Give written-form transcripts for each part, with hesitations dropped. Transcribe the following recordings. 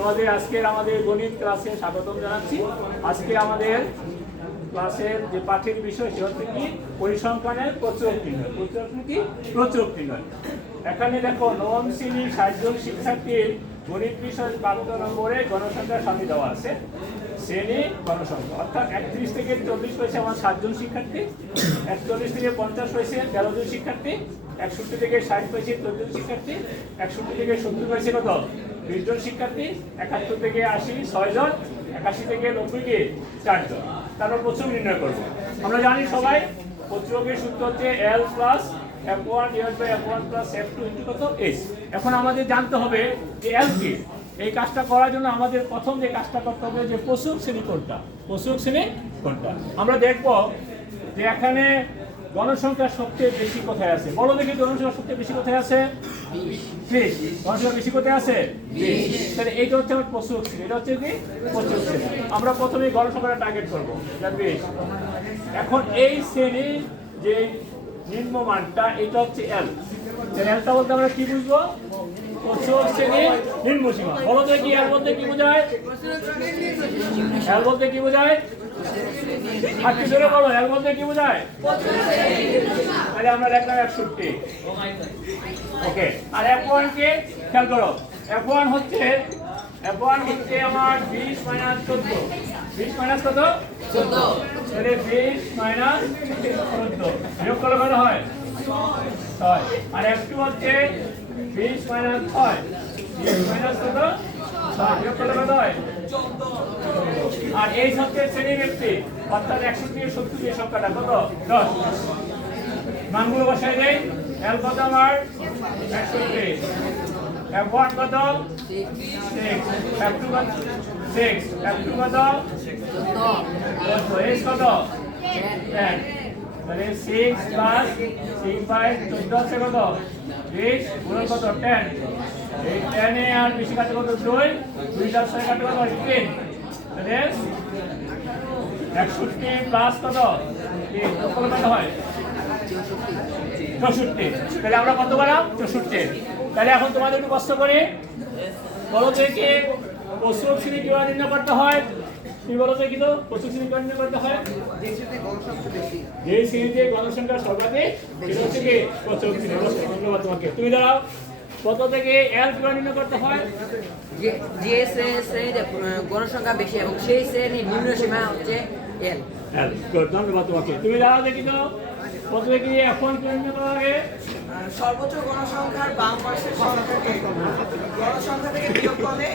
তোমাদের আজকের আমাদের গণিত ক্লাসে স্বাগতম জানাচ্ছি। আজকে আমাদের ক্লাসের যে পাঠের বিষয় সেটা হচ্ছে কি পরিসংখ্যানের প্রচুরক নির্ণয়। প্রচুরক নির্ণয়। এখানে দেখো নবম শ্রেণী 60 জন শিক্ষার্থীর গণিত বিষয় 12 নম্বরে গণসংখ্যার সাথে দেওয়া আছে। শ্রেণী গণসংখ্যা অর্থাৎ 31 থেকে 40 হয়েছে আমার 7 জন শিক্ষার্থী, 41 থেকে 50 হয়েছে 13 জন শিক্ষার্থী, 61 থেকে 60 হয়েছে 14 জন শিক্ষার্থী, 61 থেকে 70 হয়েছে কত 20 জন শিক্ষার্থী, 71 থেকে 80 6 জন, 81 থেকে 90 কে 4 জন। তারপর প্রচুরক নির্ণয় করবো। আমরা জানি সবাই প্রচুরকের সূত্র হচ্ছে L plus F1 divide by F1 plus F2 into কত H। এখন আমাদের জানতে হবে যে L কি। এই কাজটা করার জন্য আমাদের প্রথম যে কাজটা করতে হবে যে প্রচুরক শ্রেণী কোনটা, প্রচুরক শ্রেণী কোনটা। আমরা দেখব যে এখানে গণসংখ্যা সবচেয়ে বেশি কোথায় আছে। বলো দেখি গণসংখ্যা সবচেয়ে বেশি কোথায় আছে? 20। গণসংখ্যা বেশি কোথায় আছে? 20। তাহলে এইটা হচ্ছে আমার প্রচুরক শ্রেণী, এটা হচ্ছে কি প্রচুরক শ্রেণী। আমরা প্রথমে গণসংখ্যাটা টার্গেট করবো, এটা 20। এখন এই শ্রেণীর যে নিম্নমানটা এটা হচ্ছে L। Lটা বলতে আমরা কি বুঝবো? প্রচুরক শ্রেণীর নিম্নসীমা। বলো দেখি L বলতে কি বোঝায়? L বলতে কি বোঝায়? আর কি ধরে বলো L বলতে কি বোঝায়? তাহলে আমরা লিখলাম 61। ওকে, আর F1 কে খেয়াল করো। F1 হচ্ছে আমার 20 মাইনাস 14। 20 মাইনাস কত? 14। তাহলে 20 মাইনাস 14 বিয়োগ করলে কত হয়? 6। আর F2 হচ্ছে 20 মাইনাস 6। 20 মাইনাস কত? 6 বিয়োগ করলে কত হয়? 14। আর এই হচ্ছে শ্রেণী ব্যক্তি, অর্থাৎ 61 থেকে 70 এর সংখ্যাটা কত? 10। মানগুলো বসাই দেই। L কত আমার? 61। F1 কত? 6। F2 কত? 6। F2 কত? 14। H কত? 10। তাহলে 6 প্লাস 6 বাই 14 আছে কত? 20 গুণন কত? 10। এই 10 এ আর বেশি কাটে কত? 2। 2 তার 6 কাটে কত? 18। তাহলে 61 প্লাস কত? 3 কত হয়? 64। তাহলে আমরা কত পেলাম? 64। তাহলে এখন তোমাদের একটু কষ্ট করে বলো দেখি প্রচুরক শ্রেণী কিভাবে নির্ণয় করতে হয়। তুমি বলো দেখি তো প্রচুরক শ্রেণী কিভাবে নির্ণয় করতে হয়? যে শ্রেণীতে গণসংখ্যা সর্বাধিক সেটা হচ্ছে কি প্রচুরক শ্রেণী। ধন্যবাদ তোমাকে। তুমি দাঁড়াও। কত থেকে L কিভাবে নির্ণয় করতে হয়? যে শ্রেণীতে গণসংখ্যা বেশি এবং সেই শ্রেণীর নিম্ন সীমা হচ্ছে L। ধন্যবাদ তোমাকে। তুমি দাঁড়াও দেখি তো কত থেকে F1 কিভাবে নির্ণয় করা লাগে? সর্বোচ্চ গণসংখ্যার বাম পাশের সংখ্যাকে গণসংখ্যা থেকে বিয়োগ করলে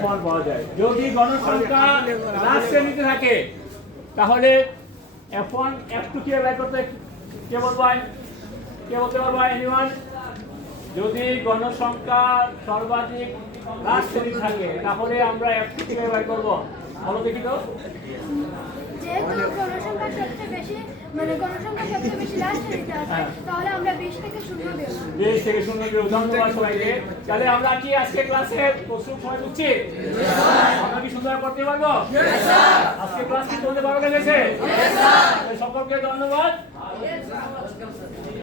F1 পাওয়া যায়। যদি গণসংখ্যা লাস্ট শ্রেণীতে থাকে তাহলে F1 F2 কি বের করতে কে বলতে পারবে? এনিওয়ান? যদি গণসংখ্যা সর্বাধিক লাস্ট শ্রেণী থাকে তাহলে আমরা F2 কিভাবে বের করব? বলো দেখি তো। যেহেতু গণসংখ্যা সবচেয়ে বেশি লাস্ট শ্রেণীতে আছে, তাহলে আমরা 20 থেকে 0 বিয়োগ করব। 20 থেকে 0 বিয়োগ। ধন্যবাদ সবাইকে। তাহলে আমরা কি আজকে ক্লাসে প্রশ্ন সময় দিচ্ছি? আমরা কি সুন্দর করতে পারবো? আজকে ক্লাস কি করতে ভালো লেগেছে? সকলকে ধন্যবাদ।